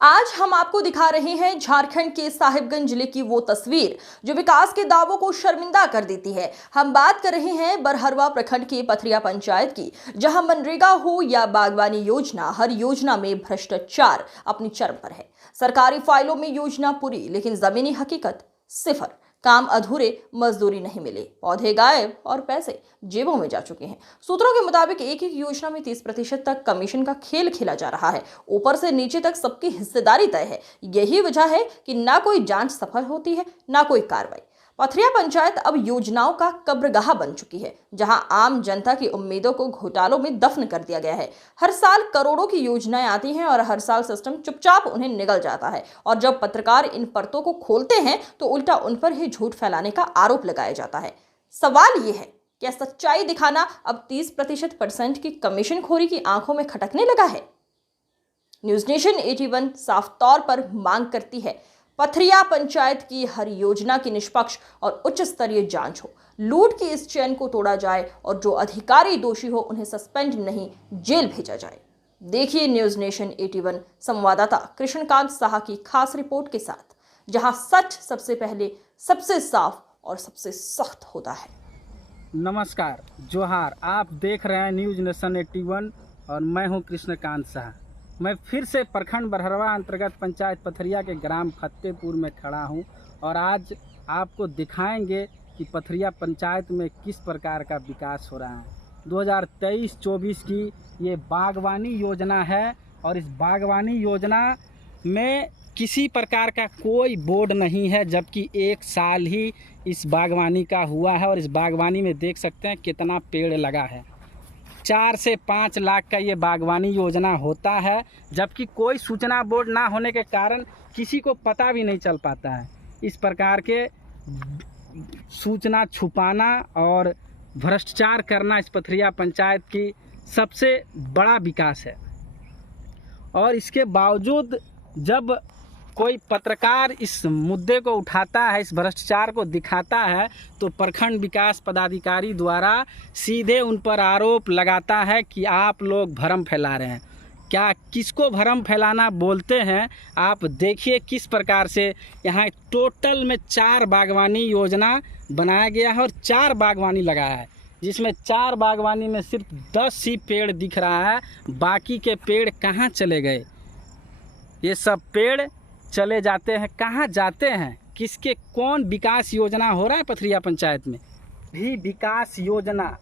आज हम आपको दिखा रहे हैं झारखंड के साहिबगंज जिले की वो तस्वीर जो विकास के दावों को शर्मिंदा कर देती है। हम बात कर रहे हैं बरहरवा प्रखंड के पथरिया पंचायत की, जहां मनरेगा हो या बागवानी योजना, हर योजना में भ्रष्टाचार अपनी चरम पर है। सरकारी फाइलों में योजना पूरी, लेकिन जमीनी हकीकत सिफर। काम अधूरे, मजदूरी नहीं मिली, पौधे गायब और पैसे जेबों में जा चुके हैं। सूत्रों के मुताबिक एक एक योजना में 30% तक कमीशन का खेल खेला जा रहा है। ऊपर से नीचे तक सबकी हिस्सेदारी तय है। यही वजह है कि ना कोई जांच सफल होती है, ना कोई कार्रवाई। पथरिया पंचायत अब योजनाओं का कब्रगाह बन चुकी है, जहां आम जनता की उम्मीदों को घोटालों में दफन कर दिया गया है। हर साल करोड़ों की योजनाएं आती हैं और हर साल सिस्टम चुपचाप उन्हें निगल जाता है। और जब पत्रकार इन परतों को खोलते हैं तो उल्टा उन पर ही झूठ फैलाने का आरोप लगाया जाता है। सवाल ये है, क्या सच्चाई दिखाना अब 30% की कमीशनखोरी की आंखों में खटकने लगा है? न्यूज नेशन 81 साफ तौर पर मांग करती है, पथरिया पंचायत की हर योजना की निष्पक्ष और उच्च स्तरीय जांच हो, लूट की इस चैन को तोड़ा जाए और जो अधिकारी दोषी हो उन्हें सस्पेंड नहीं, जेल भेजा जाए। देखिए न्यूज नेशन 81 संवाददाता कृष्णकांत साहा की खास रिपोर्ट के साथ, जहां सच सबसे पहले, सबसे साफ और सबसे सख्त होता है। नमस्कार, जोहार। आप देख रहे हैं न्यूज नेशन 81 और मैं हूं कृष्णकांत साहा। मैं फिर से प्रखंड बरहरवा अंतर्गत पंचायत पथरिया के ग्राम फतेहपुर में खड़ा हूं और आज आपको दिखाएंगे कि पथरिया पंचायत में किस प्रकार का विकास हो रहा है। 2023-24 की ये बागवानी योजना है और इस बागवानी योजना में किसी प्रकार का कोई बोर्ड नहीं है, जबकि एक साल ही इस बागवानी का हुआ है। और इस बागवानी में देख सकते हैं कितना पेड़ लगा है। 4 से 5 लाख का ये बागवानी योजना होता है, जबकि कोई सूचना बोर्ड ना होने के कारण किसी को पता भी नहीं चल पाता है। इस प्रकार के सूचना छुपाना और भ्रष्टाचार करना इस पथरिया पंचायत की सबसे बड़ा विकास है। और इसके बावजूद जब कोई पत्रकार इस मुद्दे को उठाता है, इस भ्रष्टाचार को दिखाता है, तो प्रखंड विकास पदाधिकारी द्वारा सीधे उन पर आरोप लगाता है कि आप लोग भ्रम फैला रहे हैं। क्या किसको भ्रम फैलाना बोलते हैं आप देखिए किस प्रकार से यहाँ टोटल में 4 बागवानी योजना बनाया गया है और 4 बागवानी लगाया है, जिसमें 4 बागवानी में सिर्फ 10 ही पेड़ दिख रहा है। बाकी के पेड़ कहाँ चले गए? ये सब पेड़ चले जाते हैं, कहाँ जाते हैं? किसके कौन विकास योजना हो रहा है पथरिया पंचायत में? भी विकास योजना,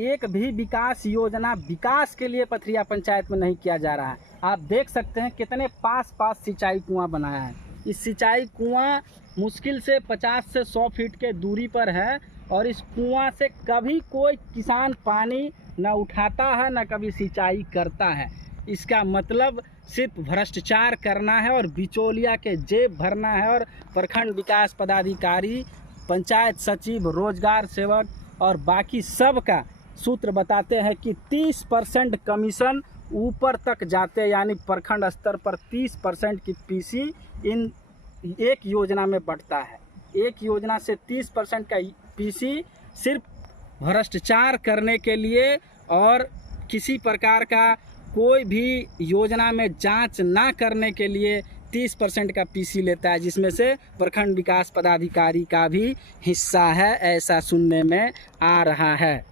एक भी विकास योजना विकास के लिए पथरिया पंचायत में नहीं किया जा रहा है। आप देख सकते हैं कितने पास सिंचाई कुआं बनाया है। इस सिंचाई कुआं मुश्किल से 50 से 100 फीट के दूरी पर है और इस कुआं से कभी कोई किसान पानी न उठाता है, न कभी सिंचाई करता है। इसका मतलब सिर्फ भ्रष्टाचार करना है और बिचौलिया के जेब भरना है। और प्रखंड विकास पदाधिकारी, पंचायत सचिव, रोजगार सेवक और बाकी सब का सूत्र बताते हैं कि 30% कमीशन ऊपर तक जाते हैं, यानी प्रखंड स्तर पर 30% की पीसी इन एक योजना में बढ़ता है। एक योजना से 30% का पीसी सिर्फ भ्रष्टाचार करने के लिए और किसी प्रकार का कोई भी योजना में जांच ना करने के लिए 30% का पीसी लेता है, जिसमें से प्रखंड विकास पदाधिकारी का भी हिस्सा है, ऐसा सुनने में आ रहा है।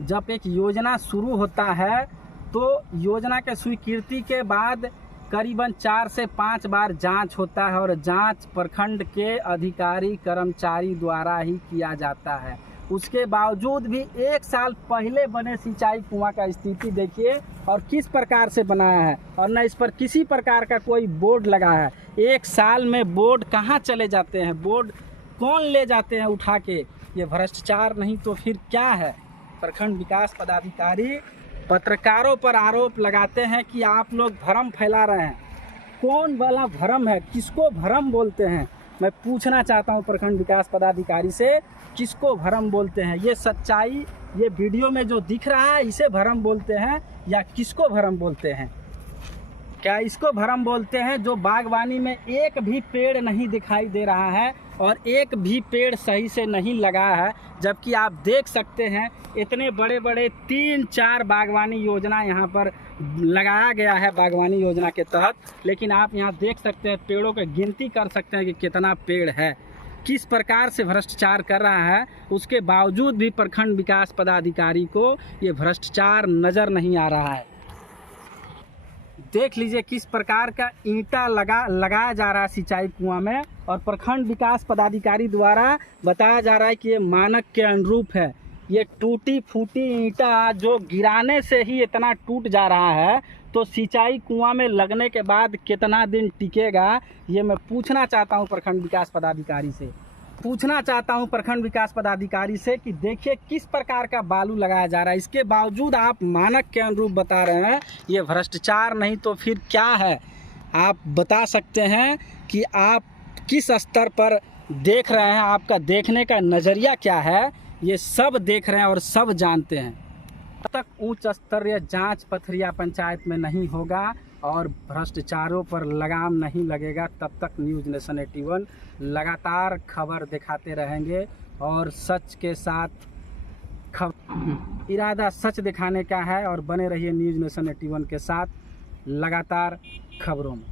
जब एक योजना शुरू होता है तो योजना के स्वीकृति के बाद करीबन 4 से 5 बार जांच होता है और जांच प्रखंड के अधिकारी कर्मचारी द्वारा ही किया जाता है। उसके बावजूद भी 1 साल पहले बने सिंचाई कुआं का स्थिति देखिए और किस प्रकार से बनाया है, और न इस पर किसी प्रकार का कोई बोर्ड लगा है। 1 साल में बोर्ड कहाँ चले जाते हैं? बोर्ड कौन ले जाते हैं उठा के? ये भ्रष्टाचार नहीं तो फिर क्या है? प्रखंड विकास पदाधिकारी पत्रकारों पर आरोप लगाते हैं कि आप लोग भ्रम फैला रहे हैं। कौन वाला भ्रम है? किसको भ्रम बोलते हैं? मैं पूछना चाहता हूं प्रखंड विकास पदाधिकारी से, किसको भ्रम बोलते हैं? ये सच्चाई ये वीडियो में जो दिख रहा है इसे भ्रम बोलते हैं या किसको भ्रम बोलते हैं? क्या इसको भरम बोलते हैं, जो बागवानी में एक भी पेड़ नहीं दिखाई दे रहा है और एक भी पेड़ सही से नहीं लगा है। जबकि आप देख सकते हैं इतने बड़े बड़े 3-4 बागवानी योजना यहाँ पर लगाया गया है बागवानी योजना के तहत, लेकिन आप यहाँ देख सकते हैं पेड़ों की गिनती कर सकते हैं कि कितना पेड़ है। किस प्रकार से भ्रष्टाचार कर रहा है, उसके बावजूद भी प्रखंड विकास पदाधिकारी को ये भ्रष्टाचार नज़र नहीं आ रहा है। देख लीजिए किस प्रकार का ईंटा लगाया जा रहा है सिंचाई कुआं में, और प्रखंड विकास पदाधिकारी द्वारा बताया जा रहा है कि ये मानक के अनुरूप है। ये टूटी फूटी ईंटा जो गिराने से ही इतना टूट जा रहा है, तो सिंचाई कुआं में लगने के बाद कितना दिन टिकेगा, ये मैं पूछना चाहता हूँ प्रखंड विकास पदाधिकारी से। कि देखिए किस प्रकार का बालू लगाया जा रहा है, इसके बावजूद आप मानक के अनुरूप बता रहे हैं। ये भ्रष्टाचार नहीं तो फिर क्या है? आप बता सकते हैं कि आप किस स्तर पर देख रहे हैं, आपका देखने का नज़रिया क्या है। ये सब देख रहे हैं और सब जानते हैं। तब तक उच्च स्तरीय जांच पथरिया पंचायत में नहीं होगा और भ्रष्टाचारों पर लगाम नहीं लगेगा, तब तक न्यूज़ नेशन 81 लगातार खबर दिखाते रहेंगे। और सच के साथ इरादा सच दिखाने का है, और बने रहिए न्यूज़ नेशन 81 के साथ लगातार खबरों में।